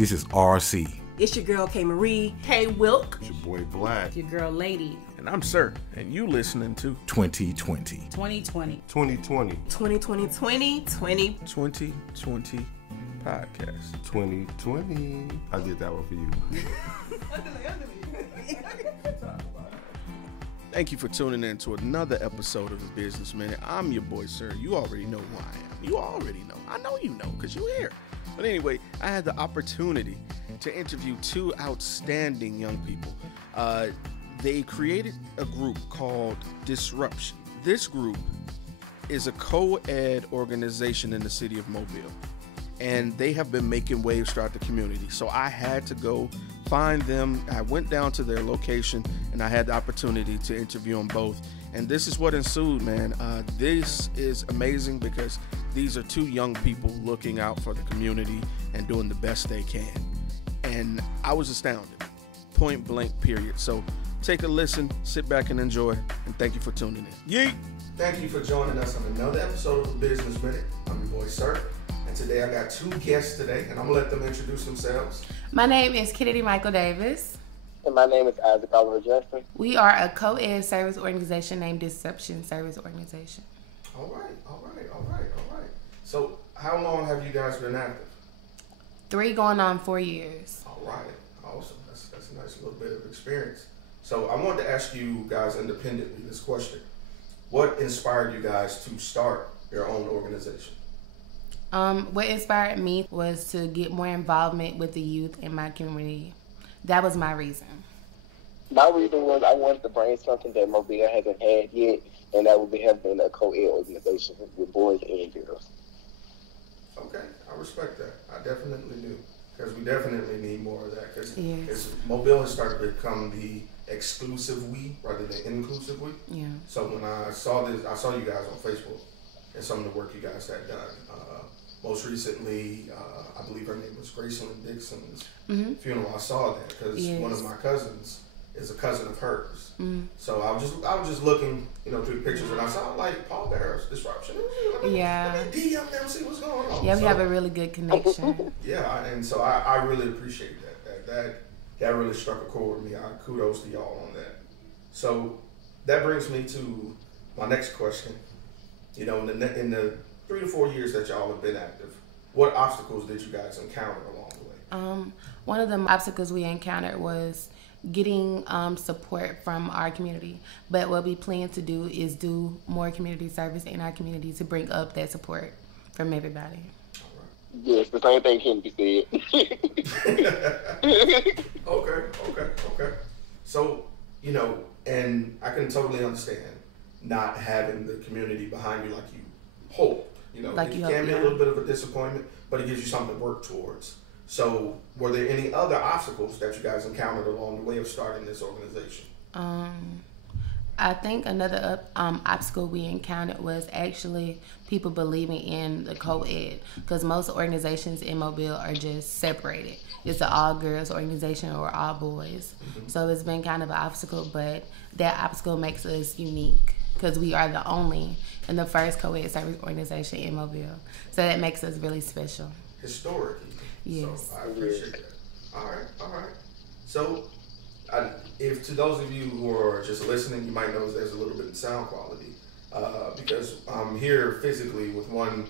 This is RC. It's your girl K Marie. Hey Wilk. It's your boy Black. It's your girl Lady. And I'm Sirr. And you listening to 2020. 2020. 2020. 2020. 2020. 2020 podcast. 2020. I did that one for you. Thank you for tuning in to another episode of the Business Minute. I'm your boy Sirr. You already know who I am. You already know. I know you know because you're here. But anyway, I had the opportunity to interview two outstanding young people. They created a group called Disrupshun. This group is a co-ed organization in the city of Mobile, and they have been making waves throughout the community. So I had to go find them. I went down to their location, and I had the opportunity to interview them both. And this is what ensued, man. This is amazing because these are two young people looking out for the community and doing the best they can. And I was astounded, point blank, period. So take a listen, sit back and enjoy, and thank you for tuning in. Yeet! Thank you for joining us on another episode of the Business Minute. I'm your boy Sirr, and today I got two guests today, and I'm gonna let them introduce themselves. My name is Kennedy Michael Davis. And my name is Isaac Oliver Justin. We are a co-ed service organization named Disrupshun Service Organization. All right. So how long have you guys been active? 3 going on 4 years. All right, awesome. That's a nice little bit of experience. So I wanted to ask you guys independently this question. What inspired you guys to start your own organization? What inspired me was to get more involvement with the youth in my community. That was my reason. My reason was I wanted to bring something that Mobile hasn't had yet, and that would be having a co-ed organization with boys and girls. Okay, I respect that. I definitely do, because we definitely need more of that. Because yes. Mobile has started to become the exclusive we rather than inclusive we. Yeah. So when I saw this, I saw you guys on Facebook and some of the work you guys had done. Most recently, I believe her name was Graceland Dixon's funeral. I saw that because one of my cousins is a cousin of hers. So I was just looking, through the pictures, and I saw like Paul Bear's Disruption. Yeah. DM them, see what's going on. Yeah, we have a really good connection. Yeah, and so I really appreciate that. That really struck a chord with me. Kudos to y'all on that. So that brings me to my next question. In the 3 to 4 years that y'all have been active, what obstacles did you guys encounter along the way? One of the obstacles we encountered was getting support from our community. But what we plan to do is do more community service in our community to bring up that support from everybody. Yes, the same thing Kennedy said. Okay. So, and I can totally understand not having the community behind you like you hope. It can be a little bit of a disappointment, but it gives you something to work towards. So, were there any other obstacles that you guys encountered along the way of starting this organization? I think another obstacle we encountered was actually people believing in the co-ed, because most organizations in Mobile are just separated. It's an all-girls organization or all boys. So it's been kind of an obstacle, but that obstacle makes us unique because we are the only and the first co-ed service organization in Mobile. So that makes us really special. Historic. Yes. So I appreciate that. All right. So if to those of you who are just listening, you might notice there's a little bit of sound quality because I'm here physically with one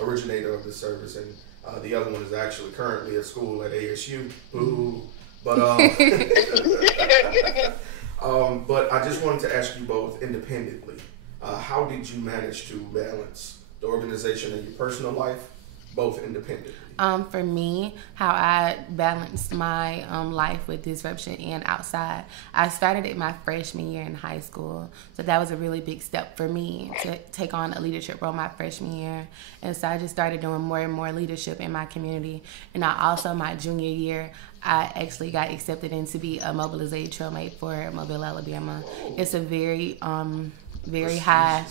originator of the service, and the other one is actually currently at school at ASU. Boo. But but I just wanted to ask you both independently, how did you manage to balance the organization and your personal life, both independently? For me, how I balanced my life with Disruption and outside, I started it my freshman year in high school. So that was a really big step for me to take on a leadership role my freshman year. And so I just started doing more and more leadership in my community. And I also, my junior year, I actually got accepted in to be a mobilizated trailmate for Mobile, Alabama. It's a very high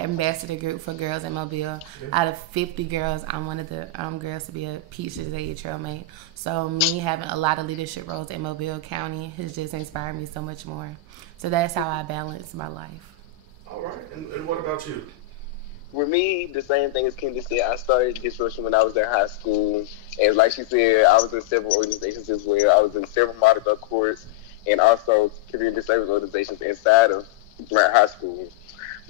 ambassador group for girls in Mobile. Out of 50 girls, I'm one of the girls to be a Peach Disabled Trailmate. So me having a lot of leadership roles in Mobile County has just inspired me so much more. So that's how I balance my life. All right, and what about you? with me, the same thing as Kendi said. I started Disrupshun when I was in high school. And like she said, I was in several organizations as well. I was in several model courts and also community service organizations inside of Grant High School.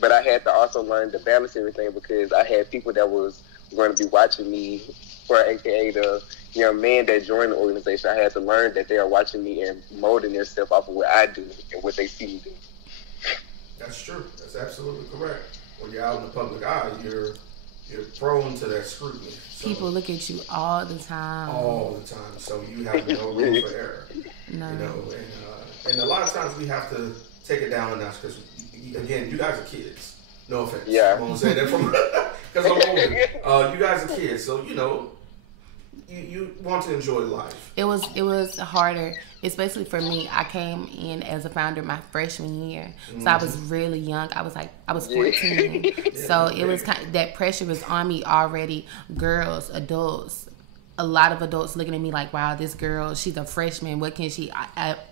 But I had to also learn to balance everything because I had people that was going to be watching me, for AKA the young man that joined the organization. I had to learn that they are watching me and molding themselves off of what I do and what they see me do. That's true. That's absolutely correct. When you're out in the public eye, you're prone to that scrutiny. So, people look at you all the time. All the time. So you have no room for error. No. You know, and a lot of times we have to take it down a notch because, again, you guys are kids. No offense. Yeah. I won't say that from because I'm older. You guys are kids, so you know. You want to enjoy life. It was harder, especially for me. I came in as a founder my freshman year, so I was really young. I was 14, so it was that pressure was on me already. Girls, adults, a lot of adults looking at me like, "Wow, this girl, she's a freshman. What can she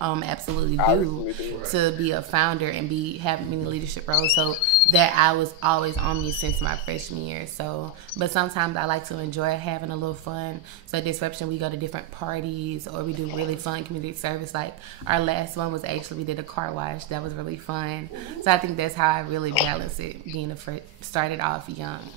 absolutely do to be a founder and have many leadership roles?" So that I was always on me since my freshman year. So, but sometimes I like to enjoy having a little fun. So Disruption, we go to different parties or we do really fun community service. Like our last one was actually we did a car wash. That was really fun. So I think that's how I really balance it. Being started off young.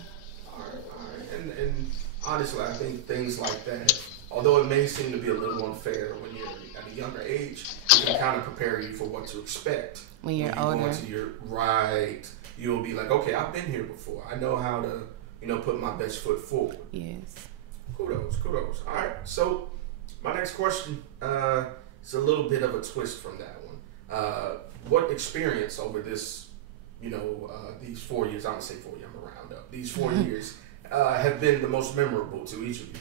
All right. And honestly, I think things like that, although it may seem to be a little unfair when you're at a younger age, it can kind of prepare you for what to expect. When you're older. Go into your right, you'll be like, okay, I've been here before. I know how to, put my best foot forward. Yes. Kudos. All right, so my next question is a little bit of a twist from that one. What experience over this, these 4 years, I'm going to say 4 years, I'm going to round up, these 4 years have been the most memorable to each of you?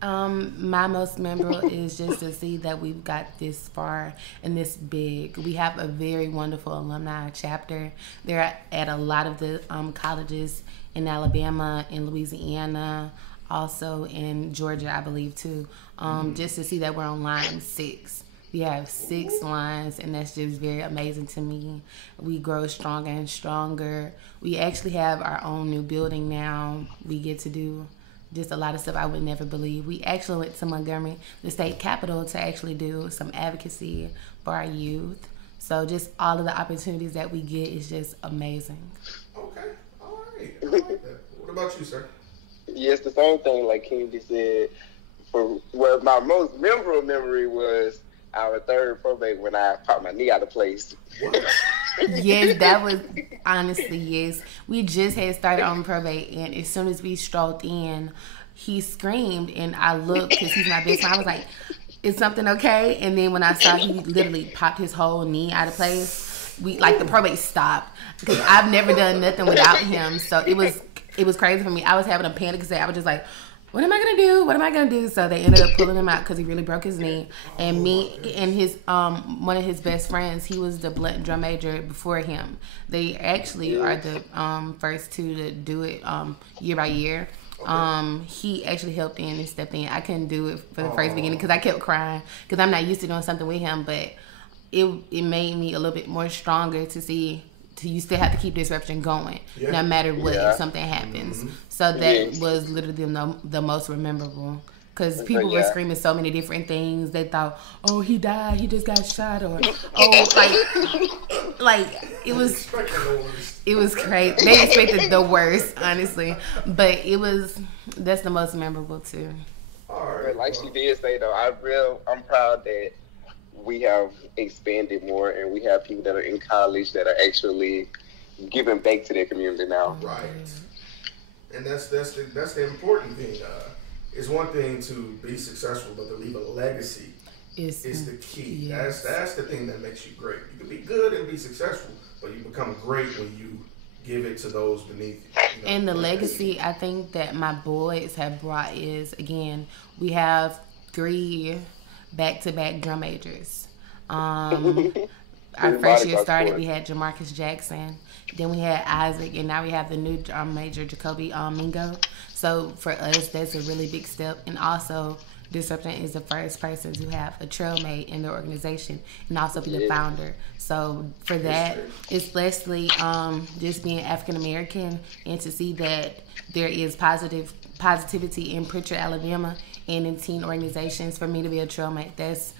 My most memorable is just to see that we've got this far and this big. We have a very wonderful alumni chapter. They're at a lot of the colleges in Alabama, in Louisiana, also in Georgia, I believe, too. Just to see that we're on line 6. We have 6 lines, and that's just very amazing to me. We grow stronger and stronger. We actually have our own new building now. We get to do just a lot of stuff I would never believe. We actually went to Montgomery, the state capital, to actually do some advocacy for our youth. So just all of the opportunities that we get is just amazing. Okay, all right. I like that. What about you, sir? Yes, the same thing like Kendi said. Well, my most memorable memory was our third probate when I popped my knee out of place. What? Yes, that was honestly, yes. We just had started on probate, and as soon as we strolled in, he screamed, and I looked because he's my best friend. I was like, "Is something okay?" And then when I saw he literally popped his whole knee out of place, the probate stopped because I've never done nothing without him. So it was crazy for me. I was having a panic attack. I was just like, what am I gonna do? So they ended up pulling him out because he really broke his knee. And me and his one of his best friends, he was the blunt drum major before him. They actually are the first two to do it year by year. He actually helped in and stepped in. I couldn't do it for the first beginning because I kept crying because I'm not used to doing something with him. But it made me a little bit more stronger to see. You still have to keep Disruption going, no matter what, if something happens. So that was literally the most memorable. Because people were screaming so many different things. They thought, oh, he died, he just got shot, or, oh, like it was crazy. They expected the worst, honestly. But that's the most memorable, too. But like she did say, though, I'm proud that we have expanded more, and we have people that are in college that are actually giving back to their community now. Right, and that's the important thing. It's one thing to be successful, but to leave a legacy is the key. Yes. That's the thing that makes you great. You can be good and be successful, but you become great when you give it to those beneath you. And the legacy I think that my boys have brought is, again, we have 3 back-to-back drum majors. Our first year started, we had Jamarcus Jackson. Then we had Isaac, and now we have the new drum major, Jacoby Mingo. So for us, that's a really big step. And also, Disrupshun is the first person to have a trailmate in their organization and also be the founder. So for that, especially just being African American and to see that there is positivity in Pritchard, Alabama, and in teen organizations, for me to be a trailmate, that's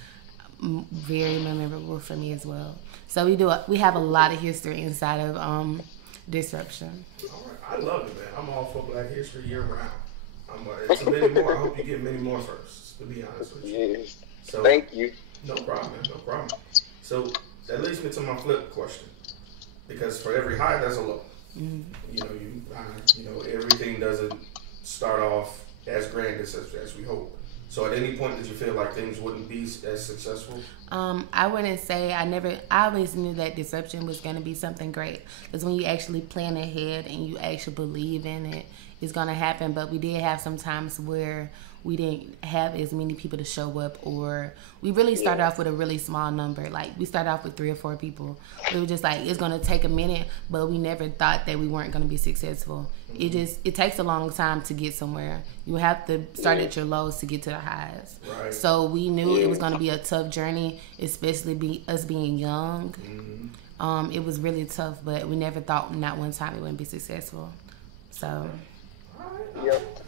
very memorable for me as well. So we have a lot of history inside of Disrupshun. All right. I love it, man. I'm all for Black History year round. To many more. I hope you get many more first, to be honest with you. Yes. So, Thank you. No problem, man. No problem. So that leads me to my flip question. Because for every high, there's a low. Mm-hmm. Everything doesn't start off as grand as we hope. So at any point did you feel like things wouldn't be as successful? I wouldn't say I always knew that Disrupshun was going to be something great. Because when you actually plan ahead and you actually believe in it, it's going to happen. But we did have some times where we didn't have as many people to show up, or we really started off with a really small number. Like we started off with 3 or 4 people. We were just like, it's going to take a minute, but we never thought that we weren't going to be successful. Mm-hmm. It takes a long time to get somewhere. You have to start at your lows to get to the highs. Right. So we knew it was going to be a tough journey, especially us being young. Mm-hmm. It was really tough, but we never thought not one time it wouldn't be successful. So. Yep.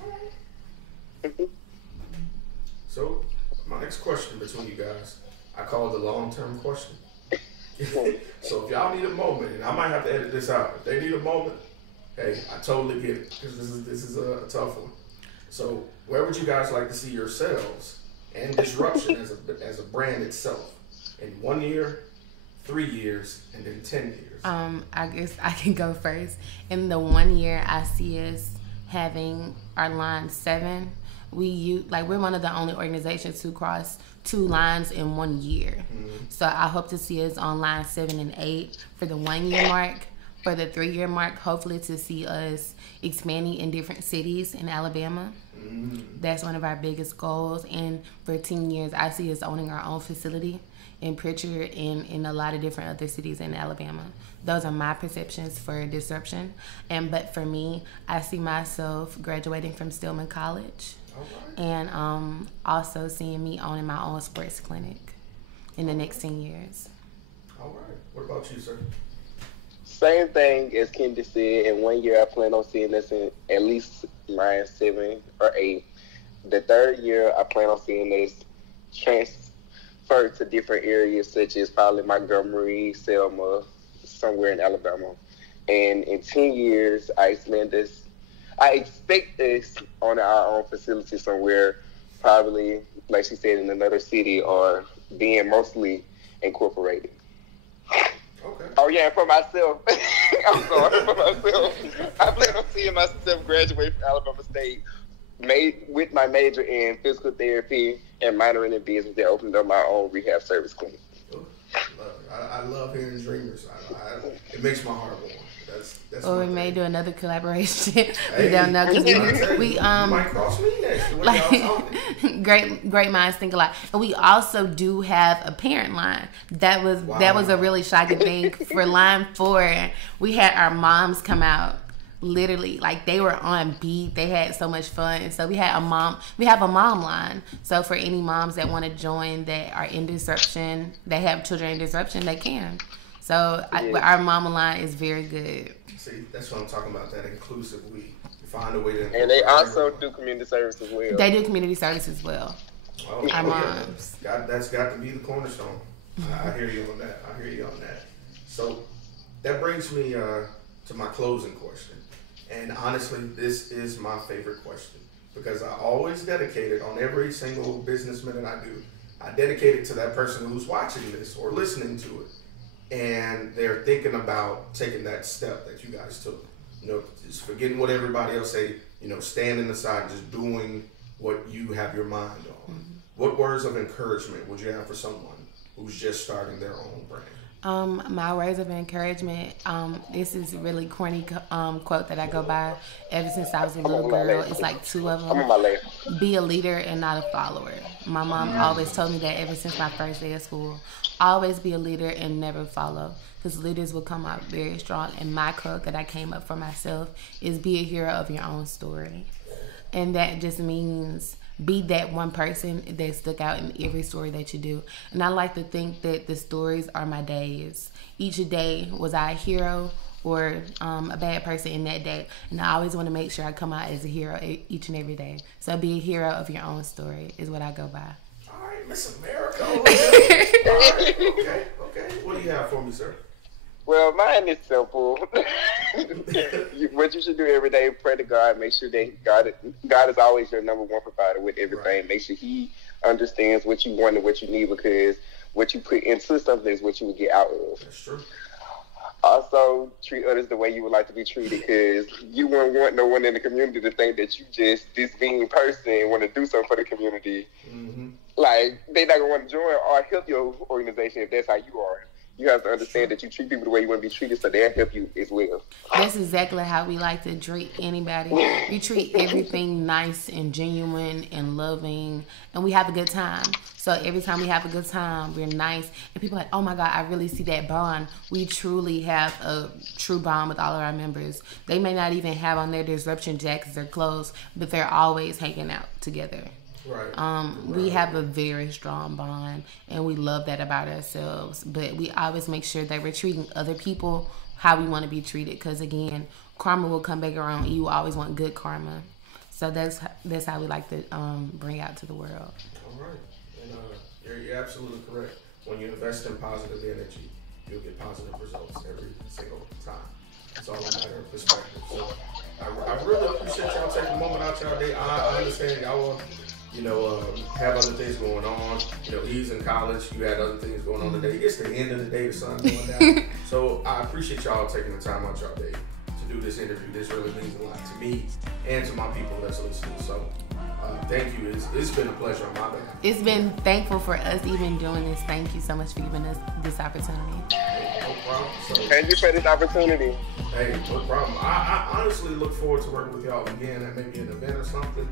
So, my next question between you guys, I call it the long-term question. So if y'all need a moment, and I might have to edit this out, if they need a moment, hey, I totally get it, because this is a tough one. So where would you guys like to see yourselves and Disrupshun as a brand itself in 1 year, 3 years, and then 10 years? I guess I can go first. In the 1 year, I see us having our line 7. We're one of the only organizations to cross 2 lines in 1 year. Mm-hmm. So I hope to see us on line 7 and 8 for the 1 year mark. For the 3 year mark, hopefully to see us expanding in different cities in Alabama. Mm-hmm. That's one of our biggest goals. And for 10 years, I see us owning our own facility in Pritchard and in a lot of different other cities in Alabama. Those are my perceptions for Disrupshun. But for me, I see myself graduating from Stillman College. Right. And also seeing me owning my own sports clinic in the next 10 years. All right. What about you, sir? Same thing as Kendi said. In 1 year, I plan on seeing us in at least line 7 or 8. The 3rd year, I plan on seeing us transfer to different areas, such as probably Montgomery, Selma, somewhere in Alabama. And in 10 years, I expect us on our own facility somewhere, probably, like she said, in another city or being mostly incorporated. Okay. Oh, yeah, for myself. I'm sorry, for myself. I plan on seeing myself graduate from Alabama State with my major in physical therapy and minoring in business and opening up my own rehab service clinic. I love hearing dreamers. It makes my heart warm. That's or we may do another collaboration. We don't know, because we might cross me next. What y'all talking? great minds think alike. And we also do have a parent line. That was a really shocking thing. For line 4, we had our moms come out. Literally, like, they were on beat. They had so much fun. So we have a mom line. So for any moms that want to join that are in Disrupshun, they have children in Disrupshun, they can. So our mama line is very good. See, that's what I'm talking about, that inclusive we find a way to. And they also do community service as well. They do community service as well. Oh, our moms. That's got to be the cornerstone. I hear you on that. So that brings me to my closing question. And honestly, this is my favorite question, because I always dedicate it on every single business minute I do. I dedicate it to that person who's watching this or listening to it, and they're thinking about taking that step that you guys took. Just forgetting what everybody else say, standing aside, just doing what you have your mind on. Mm-hmm. What words of encouragement would you have for someone who's just starting their own brand? My words of encouragement, this is a really corny quote that I go by ever since I was a little girl. It's like 2 of them. Be a leader and not a follower. My mom always told me that ever since my first day of school. Always be a leader and never follow, because leaders will come out very strong. And my quote that I came up for myself is be a hero of your own story. And that just means be that one person that stuck out in every story that you do. And I like to think that the stories are my days. Each day, was I a hero or a bad person in that day? And I always want to make sure I come out as a hero each and every day. So be a hero of your own story is what I go by. All right, Miss America. All right, okay. What do you have for me, sir? Well, mine is simple. What you should do every day, pray to God. Make sure that God is always your number one provider with everything. Right. Make sure He understands what you want and what you need, because what you put into something is what you will get out of. That's true. Also, treat others the way you would like to be treated, because you wouldn't want no one in the community to think that you just this being person want to do something for the community. Mm-hmm. Like, they're not going to want to join or help your organization if that's how you are. You have to understand that you treat people the way you want to be treated, so they'll help you as well. That's exactly how we like to treat anybody. We treat everything nice and genuine and loving, and we have a good time. So every time we have a good time, we're nice, and people are like, oh my God, I really see that bond. We truly have a true bond with all of our members. They may not even have on their Disrupshun jackets or clothes, but they're always hanging out together. Right. We have a very strong bond, and we love that about ourselves. But we always make sure that we're treating other people how we want to be treated, because again, karma will come back around, and you always want good karma. So that's how we like to bring out to the world. All right, and you're absolutely correct. When you invest in positive energy, you'll get positive results every single time. It's all a matter of perspective. So I really appreciate y'all taking a moment out y'all day. I understand y'all want, have other things going on. He's in college. You had other things going on today. It's the end of the day. The sun's going down. So I appreciate y'all taking the time out y'all day to do this interview. This really means a lot to me and to my people that's listening. So thank you. It's been a pleasure on my behalf. It's been thankful for us even doing this. Thank you so much for giving us this opportunity. Hey, no problem. Thank you for this opportunity. Hey, no problem. I honestly look forward to working with y'all again at maybe an event or something.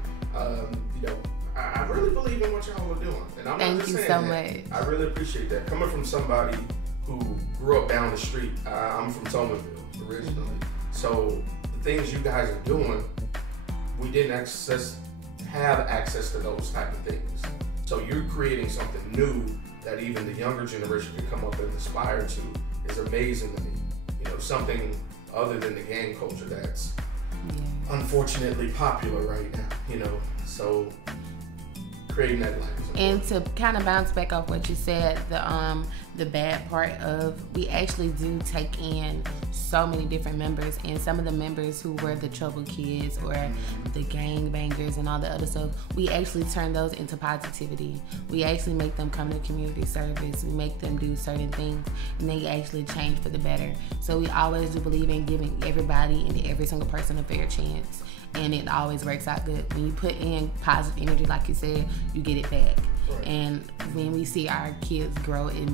I really believe in what y'all are doing. And I'm Thank not just you saying so that. much. I really appreciate that. Coming from somebody who grew up down the street. I'm from Tomerville originally. So the things you guys are doing, we didn't have access to those type of things. So you're creating something new that even the younger generation can come up and aspire to is amazing to me. Something other than the gang culture that's unfortunately popular right now, so creating that life. And to kind of bounce back off what you said, the bad part of, we actually do take in so many different members, and some of the members who were the trouble kids or the gang bangers and all the other stuff, we actually turn those into positivity. We actually make them come to community service. We make them do certain things, and they actually change for the better. So we always do believe in giving everybody and every single person a fair chance, and it always works out good. When you put in positive energy, like you said, you get it back. Right. And when we see our kids grow, it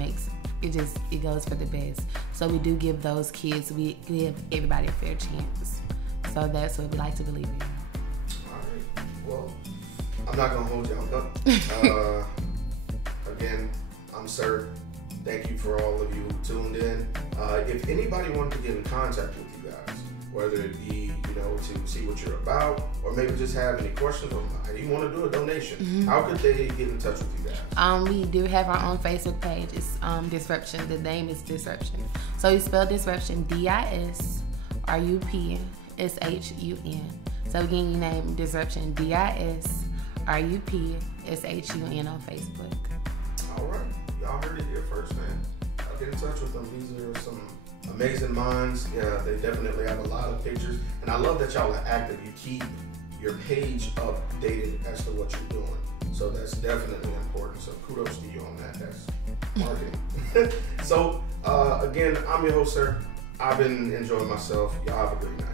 goes for the best. So we do give those kids, we give everybody a fair chance. So that's what we like to believe in. All right. Well, I'm not gonna hold y'all up. Again, I'm Sirr. Thank you for all of you who tuned in. If anybody wanted to get in contact with you guys, whether it be, to see what you're about, or maybe just have any questions or you want to do a donation, how could they get in touch with you guys? We do have our own Facebook page. It's Disrupshun. The name is Disrupshun. So you spell Disrupshun, DISRUPSHUN. So again, you name Disrupshun, DISRUPSHUN on Facebook. All right. Y'all heard it here first, man. I'll get in touch with them. These are some amazing minds. Yeah, they definitely have a lot of pictures, and I love that y'all are active. You keep your page updated as to what you're doing, so that's definitely important. So kudos to you on that. That's marketing. So again, I'm your host, Sirr. I've been enjoying myself. Y'all have a great night.